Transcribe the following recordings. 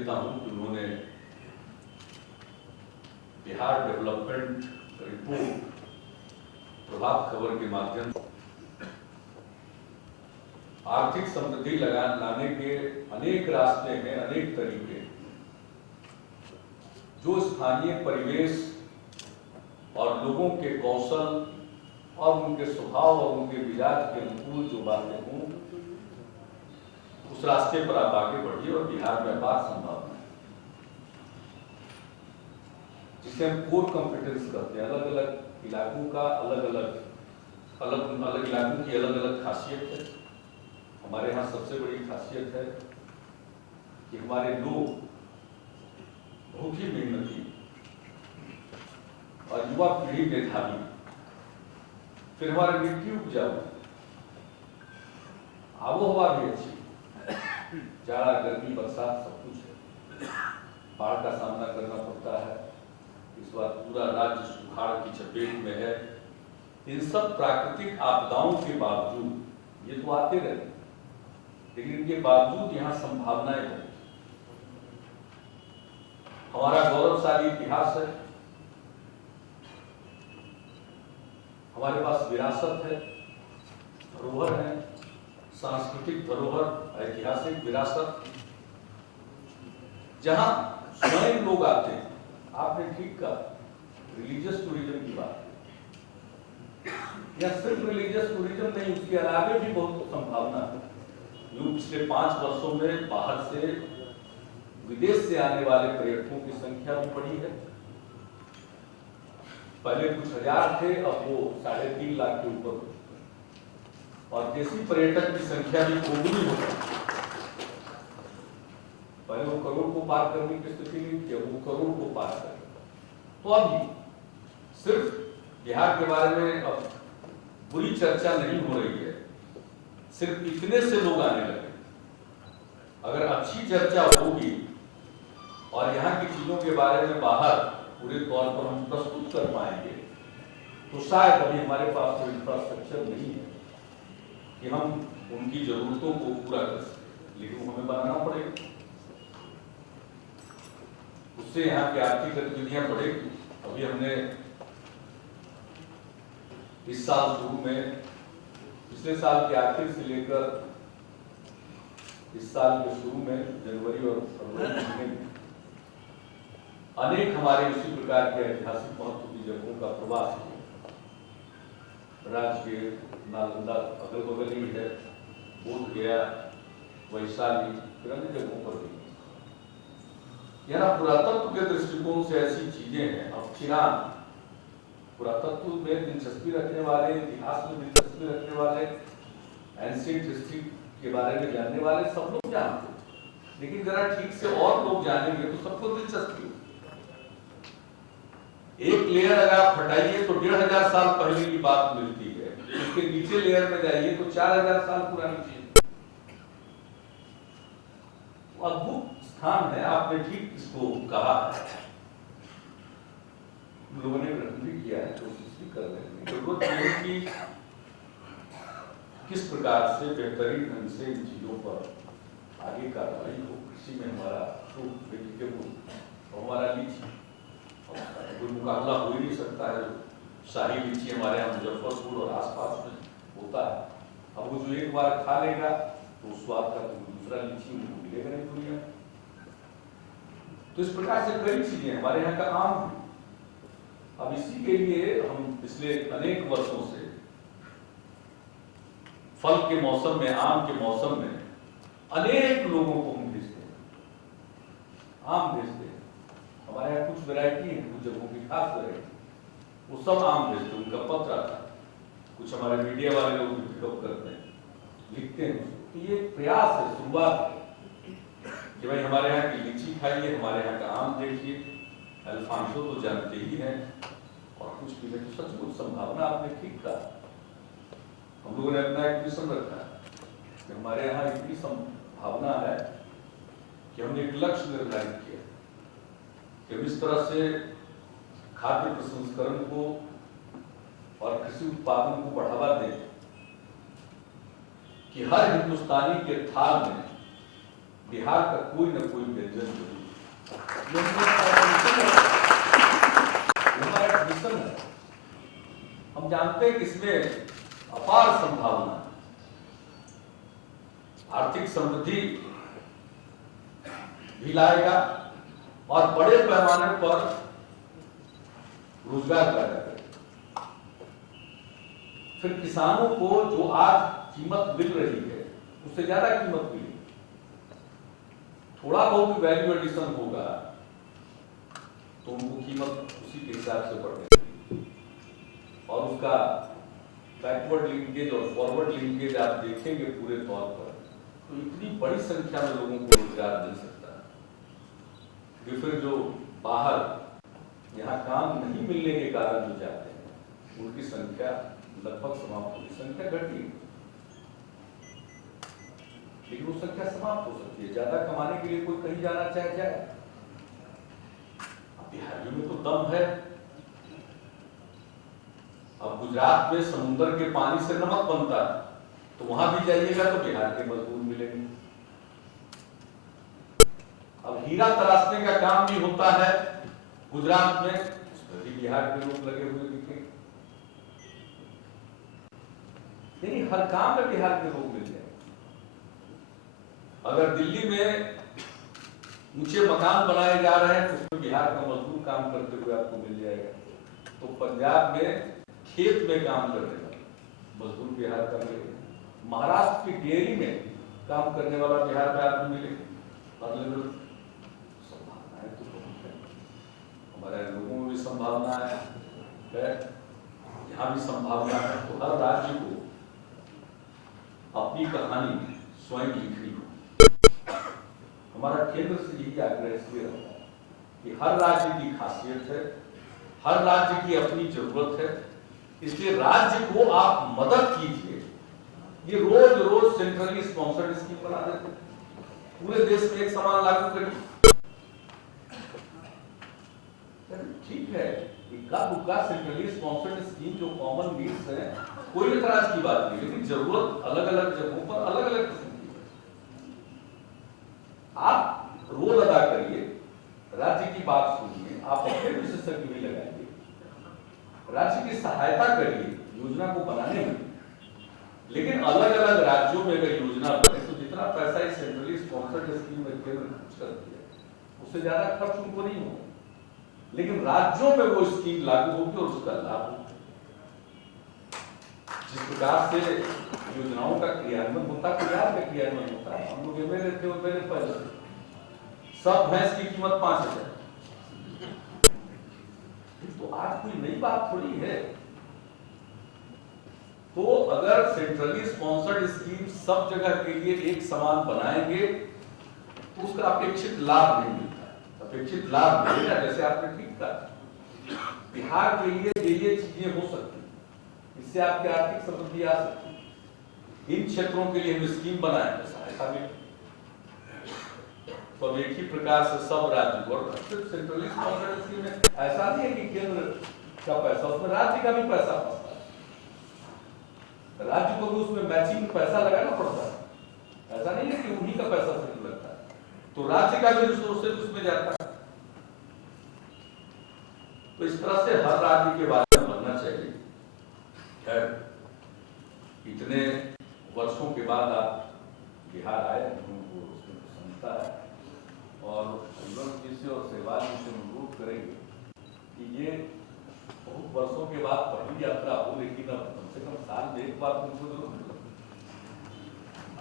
देता हूं कि उन्होंने बिहार डेवलपमेंट रिपोर्ट प्रभात खबर के माध्यम से आर्थिक समृद्धि लाने के अनेक रास्ते हैं, अनेक तरीके हैं, जो स्थानीय परिवेश और लोगों के कौशल और उनके स्वभाव और उनके मिजाज के अनुकूल जो बातें हों, उस रास्ते पर आप आगे बढ़िए और बिहार में अपार संभावना है, जिसे हम कोर कॉम्पिटेंस कहते हैं। अलग अलग इलाकों का अलग अलग इलाकों की अलग अलग खासियत है। हमारे यहाँ सबसे बड़ी खासियत है कि हमारे लोग बहुत ही मेहनती और युवा पीढ़ी मेधावी, फिर हमारी मिट्टी उपजाऊ, आबोहवा भी अच्छी, जाड़ा गर्मी बरसात सब कुछ है। बाढ़ का सामना करना पड़ता है, इस बार पूरा राज्य सुखाड़ की चपेट में है। इन सब प्राकृतिक आपदाओं के बावजूद ये तो आते रहे, लेकिन इनके बावजूद यहाँ संभावनाएं हैं। हमारा गौरवशाली इतिहास है, हमारे पास विरासत है, धरोहर है, सांस्कृतिक धरोहर, ऐतिहासिक विरासत, जहां स्वयं लोग आते हैं। आपने ठीक कहा, रिलीजियस टूरिज्म की बात, या सिर्फ रिलीजियस टूरिज्म नहीं, उसके अलावा भी बहुत संभावना है। यूं पिछले 5 वर्षों में बाहर से, विदेश से आने वाले पर्यटकों की संख्या भी बढ़ी है। पहले कुछ हजार थे, अब वो 3.5 लाख के ऊपर हो चुके, और देशी पर्यटक की संख्या भी दोगुनी हो गई। पहले वो करोड़ को पार करने की स्थिति नहीं थी, वो करोड़ को पार कर। तो अभी सिर्फ बिहार के बारे में अब बुरी चर्चा नहीं हो रही है, सिर्फ इतने से लोग आने लगे। अगर अच्छी चर्चा होगी और यहाँ की चीजों के बारे में बाहर पूरे तौर पर हम प्रस्तुत कर पाएंगे, तो शायद अभी हमारे पास कोई इंफ्रास्ट्रक्चर नहीं है कि हम उनकी जरूरतों को पूरा कर सकें, लेकिन हमें बनाना पड़ेगा। उससे यहाँ की आर्थिक गतिविधियां बढ़ेगी। अभी हमने इस साल शुरू में, पिछले साल के आखिर से लेकर इस साल के शुरू में, जनवरी और फरवरी महीने में अनेक हमारे इसी प्रकार के ऐतिहासिक महत्व की जगहों का प्रवास किया। राजगीर, नालंदा अगल बगल ही है, बोध गया, वैशाली, फिर अन्य जगहों पर भी। यहाँ पुरातत्व के दृष्टिकोण से ऐसी चीजें हैं। अब चिरान, पुरातत्व में दिलचस्पी रखने वाले, इतिहास में दिलचस्पी रखने वाले, एंशिएंट हिस्ट्री के बारे में जानने वाले सब लोग जानते हैं, लेकिन जरा ठीक से और लोग जानेंगे तो सबको दिलचस्पी। एक लेयर अगर आप हटाइए तो 1500 साल पहले की बात मिलती है, उसके नीचे लेयर में जाइए तो 4000 साल पुरानी चीज। अद्भुत स्थान है, आपने ठीक इसको कहा है। लोगों ने ग्रहण भी किया है, कोशिश भी कर रहे हैं। जरूरत है कि किस प्रकार से बेहतरीन ढंग से इन चीजों पर आगे कार्रवाई हो। कृषि में हमारा फ्रूट, वेजिटेबल और हमारा लीची, कोई मुकाबला हो ही नहीं सकता है। शाही लीची हमारे यहाँ मुजफ्फरपुर और आसपास में होता है। अब वो जो एक बार खा लेगा तो स्वाद का तो दूसरा लीची उनको मिलेगा नहीं दुनिया। तो इस प्रकार से कई चीजें हमारे यहाँ का आम है। अब इसी के लिए हम पिछले अनेक वर्षों से फल के मौसम में, आम के मौसम में अनेक लोगों को हम भेजते हैं, आम भेजते हैं। हमारे यहाँ कुछ वैरायटी है, कुछ जगहों की खास वैरायटी, वो सब आम भेजते हैं। उनका पत्र आता है, कुछ हमारे मीडिया वाले लोग भी पिकअप करते हैं, लिखते हैं उसको। तो ये प्रयास है, शुरुआत है कि भाई हमारे यहाँ की लीची खाइए, हमारे यहाँ का आम देखिए। अल्फांसो तो जानते ही हैं, और कुछ भी नहीं। तो सचमुच संभावना आपने ठीक कहा। हम लोगों ने अपना एक मिशन रखा है कि हमारे यहाँ इतनी संभावना है कि हमने एक लक्ष्य निर्धारित किया कि इस तरह से खाद्य प्रसंस्करण को और कृषि उत्पादन को बढ़ावा दें कि हर हिंदुस्तानी के थाल में बिहार का कोई न कोई व्यंजन जरूर हमारा मिशन है। हम जानते हैं कि इसमें अपार संभावना, आर्थिक समृद्धि भी लाएगा और बड़े पैमाने पर रोजगार पैदा करेगा। फिर किसानों को जो आज कीमत मिल रही है उससे ज्यादा कीमत मिलेगी। थोड़ा बहुत वैल्यू एडिशन होगा तो उनको कीमत उसी के हिसाब से बढ़ेगी। और उसका बैकवर्ड लिंकेज और फॉरवर्ड लिंकेज आप देखेंगे पूरे तौर पर, तो इतनी बड़ी संख्या में लोगों को रोजगार मिल सकता है कि फिर जो बाहर यहाँ काम नहीं मिलने के कारण जो जाते हैं उनकी संख्या लगभग समाप्त होगी। संख्या घटी लेकिन वो संख्या समाप्त हो सकती है। ज्यादा कमाने के लिए कोई कहीं जाना चाहे जाए। बिहारियों में तो दम है। अब गुजरात में समुद्र के पानी से नमक बनता है तो वहां भी जाइएगा तो बिहार के मजदूर मिलेंगे। अब हीरा तराशने का काम भी होता है गुजरात में, उसमें भी बिहार के लोग लगे हुए दिखेंगे। यानी हर काम में बिहार के लोग मिल जाएंगे। अगर दिल्ली में ऊंचे मकान बनाए जा रहे हैं तो उसमें बिहार का मजदूर काम करते हुए आपको मिल जाएगा। तो पंजाब में खेत में काम करने वाला मजदूर बिहार का मिलेगा। महाराष्ट्र की डेयरी में काम करने वाला बिहार का आदमी मिलेगा। मतलब संभावनाएं तो बहुत है, हमारे लोगों में भी संभावना है, यहाँ भी संभावना है। तो हर राज्य को अपनी कहानी स्वयं लिखनी हो। हमारा केंद्र से यही आग्रह इसलिए रहता है कि हर राज्य की खासियत है, हर राज्य की अपनी जरूरत है, इसलिए राज्य को आप मदद कीजिए। ये रोज रोज सेंट्रली स्पॉन्सर्ड स्कीम बना देते, पूरे देश में एक समान लागू करिए। ठीक है, इक्का दुक्का सेंट्रली स्पॉन्सर्ड स्कीम जो कॉमन नीड्स है, कोई एतराज की बात नहीं, लेकिन जरूरत अलग अलग जगहों पर अलग अलग किस्म की है। आप रोल अदा करिए, राज्य की बात सुनिए, आप अपने विशेषज्ञ भी लगाइए, राज्य की सहायता करिए योजना को बनाने में। लेकिन अलग अलग राज्यों में अगर योजना बने तो जितना पैसा इस सेंट्रली स्पॉन्सर्ड स्कीम में केंद्र खर्च करती है उससे ज्यादा खर्च उनको नहीं होगा, लेकिन राज्यों में वो स्कीम लागू होगी और उसका लाभ होगा। जिस प्रकार से योजनाओं का क्रियान्वयन होता है, क्रियान्वयन होता है। हम लोग एमएलए थे और मेरे पहले सब भैंस की कीमत 5,000, तो आज कोई नई बात थोड़ी है। तो अगर सेंट्रली स्पॉन्सर्ड स्कीम सब जगह के लिए एक समान बनाएंगे तो उसका अपेक्षित लाभ नहीं मिलता। अपेक्षित लाभ मिलेगा, जैसे आपने ठीक कहा, बिहार के लिए ये चीजें हो सकती, इससे आपकी आर्थिक समृद्धि आ सकती। इन क्षेत्रों के लिए हम स्कीम बनाए तो सहायता मिले। तो एक ही प्रकार से सब राज्य को, और सिर्फ सेंट्रली स्पॉन्सर्ड स्कीम में ऐसा नहीं है कि केंद्र का पैसा, उसमें राज्य का भी पैसा फंसता है। राज्य को भी उसमें मैचिंग पैसा लगाना पड़ता है। ऐसा नहीं है कि उन्हीं का पैसा सिर्फ लगता है, तो राज्य का भी रिसोर्सेज उसमें जाता है। तो इस तरह से हर राज्य के बारे में बनना चाहिए। इतने वर्षों के बाद आप बिहार आए, उनको उसमें प्रसन्नता है। और जी से और सहवाग जी से अनुरोध करेंगे कि ये बहुत वर्षों के बाद पहली यात्रा हो, लेकिन अब कम से कम साल में एक बार तुमको जरूर मिलो।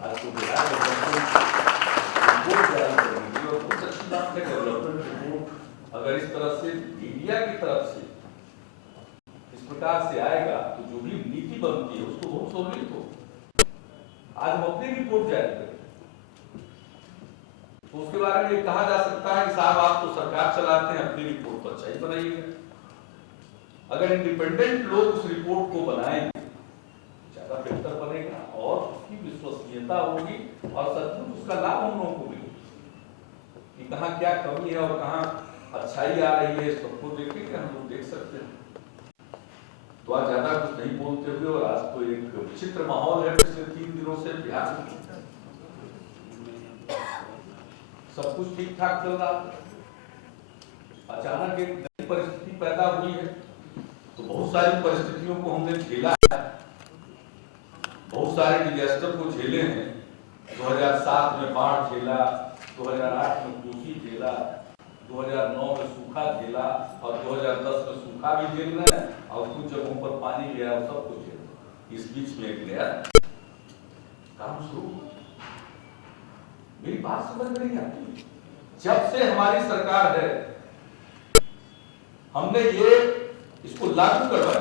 आज तो बिहार रिपोर्ट जारी करेंगे और बहुत अच्छी बात है। डेवलपमेंट रिपोर्ट अगर इस तरह से मीडिया की तरफ से इस प्रकार से आएगा तो जो भी नीति बनती है उसको बहुत सहूलियत हो। आज हम अपनी रिपोर्ट जारी करें तो उसके बारे में कहा जा सकता है कि साहब आप तो सरकार चलाते हैं, अपनी रिपोर्ट तो अच्छा ही बनाइएगा। अगर इंडिपेंडेंट लोग उस रिपोर्ट को बनाएंगे ज्यादा बेहतर बनेगा और उसकी विश्वसनीयता होगी और सचमुच उसका लाभ हम लोगों को मिलेगा कि कहाँ क्या कमी है और कहाँ अच्छाई आ रही है। सबको देखेंगे, हम लोग देख सकते हैं। तो आज ज्यादा कुछ नहीं बोलते हुए, और आज तो एक विचित्र माहौल है पिछले 3 दिनों से बिहार में। सब कुछ ठीक ठाक चल रहा था, अचानक एक नई परिस्थिति पैदा हुई है। तो बहुत सारी परिस्थितियों को हमने झेला है, बहुत सारे डिजास्टर को झेले हैं। 2007 में बाढ़ झेला, 2008 में कोसी झेला, 2009 में सूखा झेला और 2010 में सूखा भी झेल रहे हैं और कुछ जगहों पर पानी गया और सब कुछ झेल। इस बीच में एक नया काम शुरू। मेरी बात समझ में नहीं आती। जब से हमारी सरकार है हमने ये इसको लागू करवाया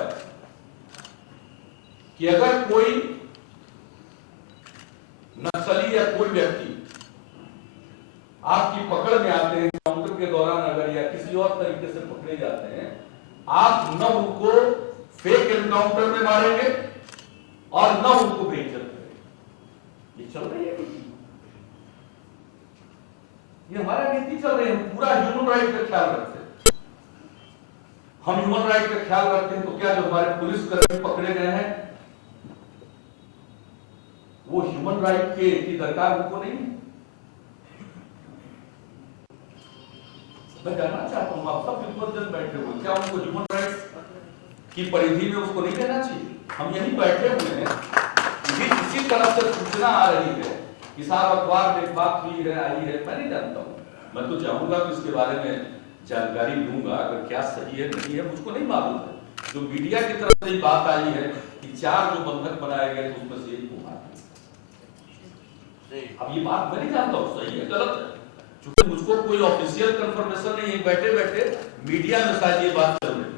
कि अगर कोई नक्सली या कोई व्यक्ति आपकी पकड़ में आते हैं, एनकाउंटर के दौरान अगर या किसी और तरीके से पकड़े जाते हैं, आप न उनको फेक एनकाउंटर में मारेंगे और न उनको बेइज्जत करेंगे। ये चल रही है नीति, ये हमारा नीति चल रही है। हम पूरा ह्यूमन राइट का ख्याल रखते हैं। हम ह्यूमन राइट का ख्याल रखते हैं तो क्या जो हमारे पुलिसकर्मी पकड़े गए हैं वो ह्यूमन राइट की दरकार उनको नहीं है? मैं जानना चाहता हूं, आप सब विद्वत बैठे हुए, क्या उनको ह्यूमन राइट्स की परिधि में उसको नहीं लेना चाहिए? हम यहीं बैठे हुए हैं, किसी तरफ से सूचना आ रही है कि साहब अखबार में बात हुई है, आई है, मैं नहीं जानता हूं। मैं तो चाहूंगा कि इसके बारे में जानकारी लूंगा, अगर क्या सही है नहीं है मुझको नहीं मालूम है। जो मीडिया की तरफ से बात आई है कि 4 जो बंधक बनाए गए तो उसमें से एक को मार दिया। अब ये बात मैं नहीं जानता हूं सही है गलत है, क्योंकि मुझको कोई ऑफिशियल कंफर्मेशन नहीं है। बैठे बैठे मीडिया में शायद ये बात चल रही है।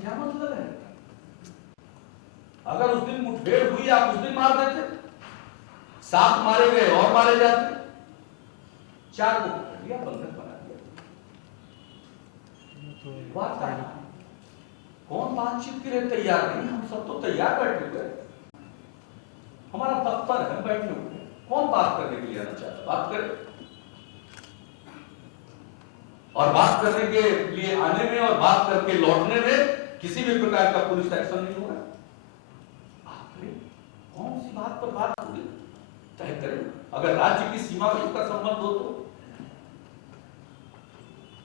क्या मतलब है? अगर उस दिन मुठभेड़ हुई आप उस दिन मार देते, 7 मारे गए और मारे जाते, 4 को पकड़ लिया, बंधक बना दिया। कौन बातचीत के लिए तैयार नहीं? हम सब तो तैयार बैठे हुए, हमारा दफ्तर है, बैठे हुए। कौन बात करने के लिए आना चाहता? बात करे, और बात करने के लिए आने में और बात करके लौटने में किसी भी प्रकार का पुलिस एक्शन नहीं होगा। कौन सी बात पर बात होगी तय करें? अगर राज्य की सीमा से उसका संबंध हो तो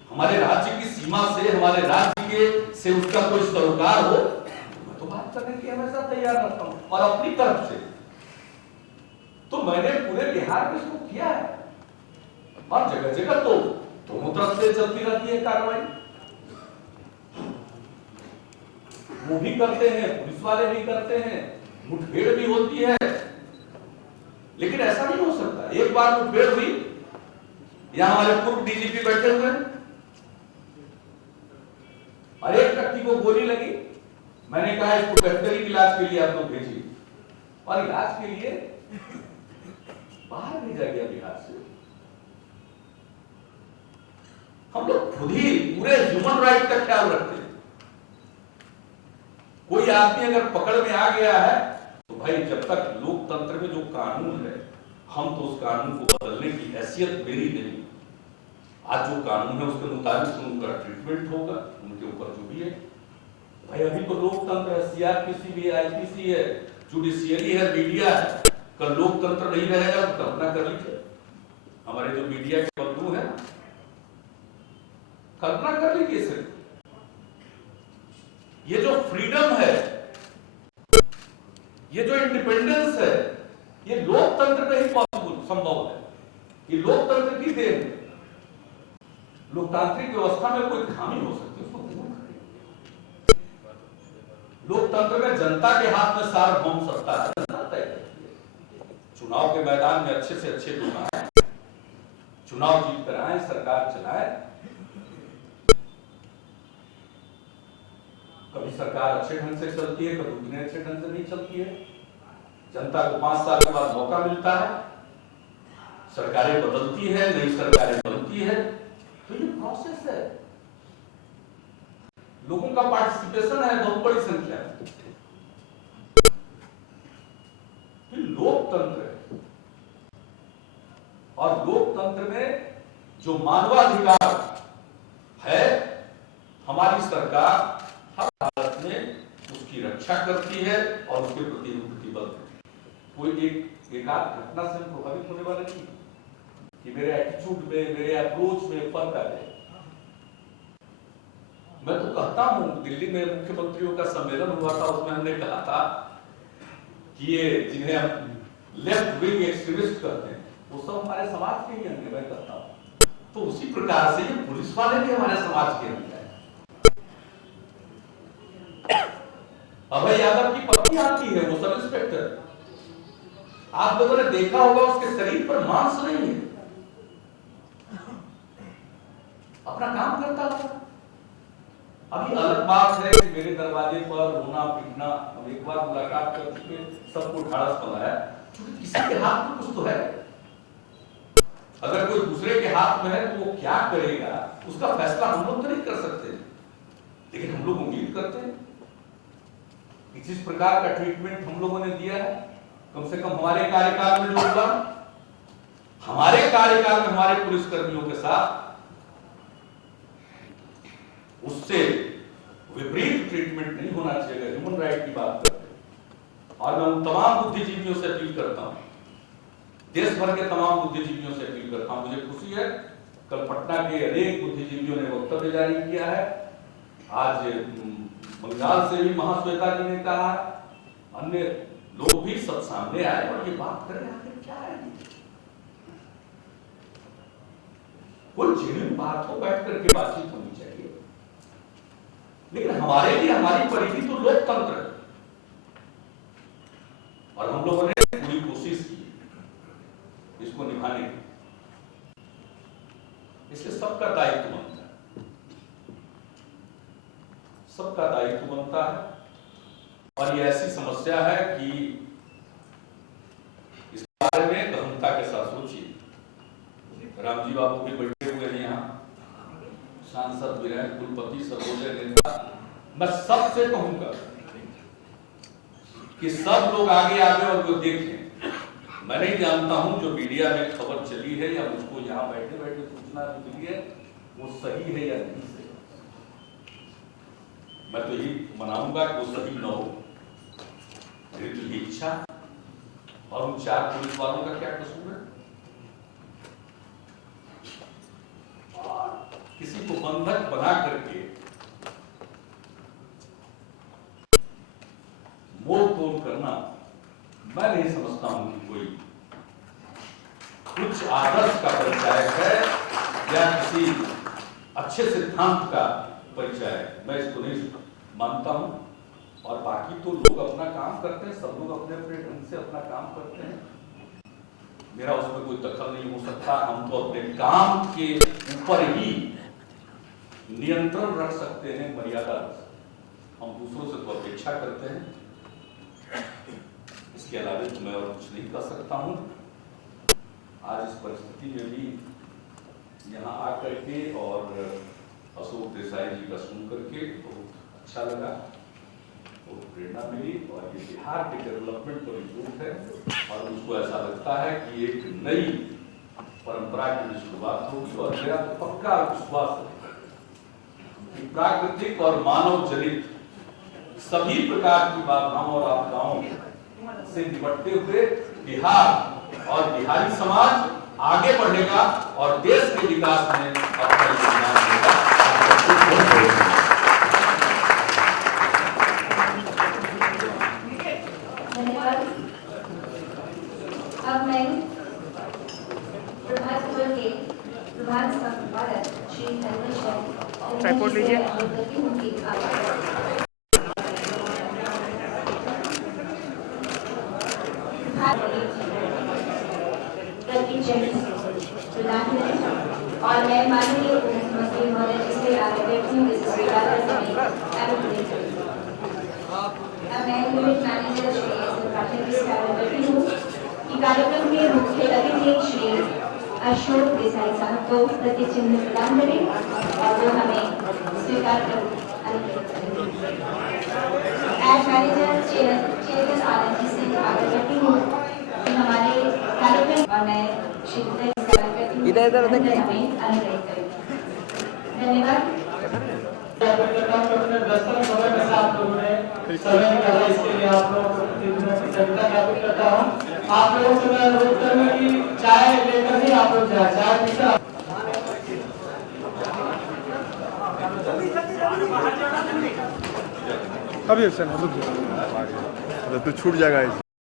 हमारे राज्य की सीमा से, हमारे राज्य के से उसका कोई सरोकार हो तो बात करने की हमेशा तैयार रहता हूं। और अपनी तरफ से तो मैंने पूरे बिहार में इसको किया है और जगह जगह तो दोनों तरफ से चलती रहती है कार्रवाई। वो भी करते हैं, पुलिस वाले भी करते हैं, मुठभेड़ भी होती है। लेकिन ऐसा नहीं हो सकता एक बार मुठभेड़ हुई, यहां हमारे पूर्व डीजीपी बैठे हुए हैं और एक व्यक्ति को गोली लगी, मैंने कहा इसको बेहतरीन इलाज के लिए आप लोग भेजिए, और इलाज के लिए बाहर भेजा गया बिहार से। हम लोग खुद ही पूरे ह्यूमन राइट का ख्याल रखते हैं। कोई आदमी अगर पकड़ में आ गया है तो भाई जब तक लोकतंत्र में जो कानून है, हम तो उस कानून को बदलने की हैसियत मेरी नहीं। आज जो कानून है उसके मुताबिक उनका ट्रीटमेंट होगा, उनके ऊपर जो भी है। भाई अभी तो लोकतंत्र है, सीआरपीसी भी है, आईपीसी है, जुडिशियरी है, मीडिया है। कल लोकतंत्र नहीं रहेगा तो कल्पना कर लीजिए, हमारे जो मीडिया के बंधु हैं, कल्पना कर लीजिए सिर्फ ये जो फ्रीडम है, ये जो इंडिपेंडेंस है, ये लोकतंत्र में ही पॉसिबल संभव है। ये लोकतंत्र की देन है। लोकतांत्रिक व्यवस्था में कोई खामी हो सकती है उसको दूर करें। लोकतंत्र में जनता के हाथ में सार्वभौम सत्ता है, जनता तय करती है। चुनाव के मैदान में अच्छे से अच्छे लोग आए, चुनाव जीत कर आए, सरकार चलाए। कभी सरकार अच्छे ढंग से चलती है, कभी उतने अच्छे ढंग से नहीं चलती है। जनता को 5 साल के बाद मौका मिलता है, सरकारें बदलती है, नई सरकारें बनती है, तो ये प्रोसेस है। लोगों का पार्टिसिपेशन है बहुत बड़ी संख्या में। तो लोकतंत्र है और लोकतंत्र में जो मानवाधिकार है, हमारी सरकार हर हालत में उसकी रक्षा करती है और उसके प्रति प्रतिबद्ध है। कोई एक आध घटना से प्रभावित होने वाले नहीं। कि मेरे एटीट्यूड में, मेरे अप्रोच में फर्क आ जाए। मैं तो कहता हूं, दिल्ली में मुख्यमंत्रियों का सम्मेलन हुआ था, उसमें हमने कहा था कि ये जिन्हें हम लेफ्ट विंग एक्सट्रीमिस्ट कहते हैं वो सब हमारे समाज के ही अंग, मैं कहता हूं। तो उसी प्रकार से ये पुलिस वाले भी हमारे समाज के अंग हैं। अभय यादव की पत्नी आती है, वो सब इंस्पेक्टर, आप लोगों ने देखा होगा उसके शरीर पर मांस नहीं है, अपना काम करता होगा। अभी अलग बात है कि मेरे दरवाजे पर रोना पीटना, हम एक बार मुलाकात कर चुके, सबको ढाढ़स बनाया, क्योंकि किसी के हाथ में कुछ तो है। अगर कोई दूसरे के हाथ में है तो वो क्या करेगा उसका फैसला हम लोग तो नहीं कर सकते, लेकिन हम लोग उम्मीद करते हैं कि जिस प्रकार का ट्रीटमेंट हम लोगों ने दिया है, कम से कम हमारे कार्यकाल में जो हुआ, हमारे कार्यकाल में हमारे पुलिसकर्मियों के साथ उससे विपरीत ट्रीटमेंट नहीं होना चाहिए। अगर ह्यूमन राइट की बात करते हैं, और मैं उन तमाम बुद्धिजीवियों से अपील करता हूं, देश भर के तमाम बुद्धिजीवियों से अपील करता हूं, मुझे खुशी है कल पटना के अनेक बुद्धिजीवियों ने वक्तव्य जारी किया है, आज बंगाल से भी महाश्वेता जी ने कहा, अन्य लोग भी सब सामने आए और ये बात करें आखिर क्या है। कोई जेन्युइन बात हो, बैठ करके बातचीत होनी चाहिए, लेकिन हमारे लिए हमारी परिधि तो लोकतंत्र है और हम लोगों ने पूरी कोशिश की इसको निभाने की, इसलिए सबका दायित्व बनता है, सबका दायित्व बनता है। और ये ऐसी समस्या है कि इस बारे में गहनता के साथ सोचिए। रामजी बाबू भी बैठे हुए हैं यहाँ, सांसद विधायक कुलपति सर्वोदय नेता, मैं सबसे कहूंगा कि सब लोग आगे आगे और वो देखें। मैं नहीं जानता हूं जो मीडिया में खबर चली है या मुझको यहाँ बैठे बैठे सूचना मिली है वो सही है या नहीं सही, मैं तो यही मनाऊंगा कि वो सही न हो। मेरी तो ये इच्छा, और उन 4 पुलिस वालों का क्या कसूर है? किसी को बंधक बना करके मोल तोल करना मैं नहीं समझता हूं कि कोई कुछ आदर्श का परिचायक है या किसी अच्छे सिद्धांत का परिचायक, मैं इसको नहीं मानता हूं। और बाकी तो लोग अपना काम करते हैं, सब लोग अपने अपने ढंग से अपना काम करते हैं, मेरा उसमें कोई दखल नहीं हो सकता। हम तो अपने काम के ऊपर ही नियंत्रण रख सकते हैं, मर्यादा, हम दूसरों से तो अपेक्षा करते हैं, इसके अलावा तो मैं और कुछ नहीं कर सकता हूं। आज इस परिस्थिति में भी यहाँ आकर के और अशोक देसाई जी का सुन करके बहुत अच्छा लगा, बहुत प्रेरणा मिली, और ये बिहार के डेवलपमेंट पर इम्प्रूव है और मुझको ऐसा लगता है कि एक नई परंपरा की शुरुआत होगी। और मेरा पक्का विश्वास है कि प्राकृतिक और मानव जनित सभी प्रकार की बाधाओं और आपदाओं से निपटते हुए बिहार और बिहारी समाज आगे बढ़ेगा और देश के विकास में अपना योगदान देगा। धन्यवाद। अब मैं प्रभात खबर के प्रभात संपादक श्री ट्राइपॉड लीजिए। और मैं माननीय उप मुख्यमंत्री महोदय जी से व्यक्ति हूँ इसे स्वीकार करने मैं यूनिट मैनेजर श्री पाठक से बैठी हूँ कि कार्यक्रम के मुख्य अतिथि श्री अशोक देसाई साहब को प्रतिचिह्न प्रदान करें और वो हमें स्वीकार कर एड मैनेजर चेतन आनंद जी से आगे बढ़ती हूँ कि हमारे कार्यक्रम और मैं श्री इधर देखिए। धन्यवाद। अपने व्यस्तम समय में से आप लोगों ने समय निकाला, इसके लिए आप लोगों को सविता ज्ञापित करता हूँ। आप लोगों से मैं अनुरोध करूँगा कि चाय लेकर ही आप लोग प्रचार पिता अभी तू छूट जाएगा।